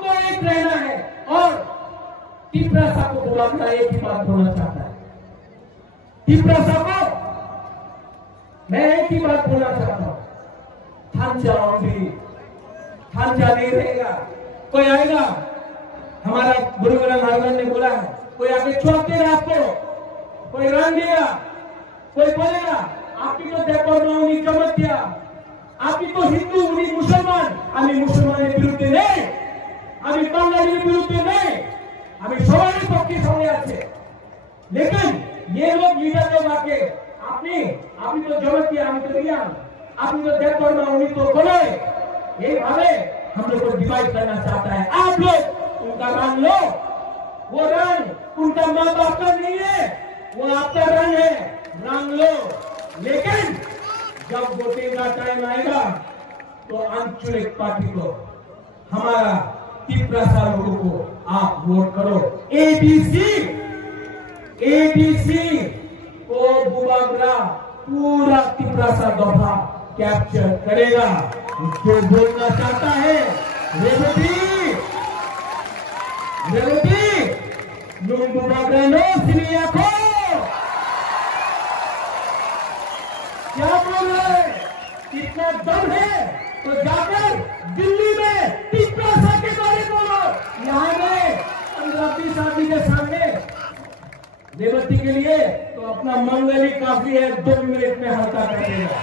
सबको एक रहना है। और टिप्रासा को बुलाकर एक ही बात बोलना चाहता है। टिप्रासा को मैं एक ही बात बोलना चाहता हूं, थांचा नहीं रहेगा। कोई आएगा, हमारा गुरु ग्रंथ महाराज ने बोला है, कोई आगे चौकेगा आपको, कोई रंग देगा, कोई बोलेगा आपकी तो देखो उन्हीं चमक दिया, आपकी तो हिंदू उन्हीं मुसलमान, हमें मुसलमान विरुद्ध नहीं, हमें बांग्लादेश विरुद्ध नहीं, हमें सवाल पक्षी सामने आते। लेकिन ये लोग लीडर लोग आके आपने तो जमत किया, हमें तो दिया, आपने तो देखो उन्हीं तो बोले, ये भावे हम लोग को डिवाइड करना चाहता है। आप लोग उनका रंग लो, वो रंग उनका माँ बाप का नहीं है, वो आपका रंग है, रंग लो। लेकिन जब वोटिंग का टाइम आएगा तो आंचलिक पार्टी को, हमारा टिप्रासा लोगों को आप वोट करो। एडीसी को बुबागरा पूरा टिप्रासा दफा कैप्चर करेगा। जो बोलना चाहता है रेवती बुबागरा नो सिनिया को क्या बोल रहे हैं? इतना दम है तो जाकर दिल्ली में टिप्रासा के बारे में बोलो। यहाँ में 15-20 आदमी के सामने रेवती के लिए तो अपना मंगल ही काफी है, 2 मिनट में हल्का कर देगा।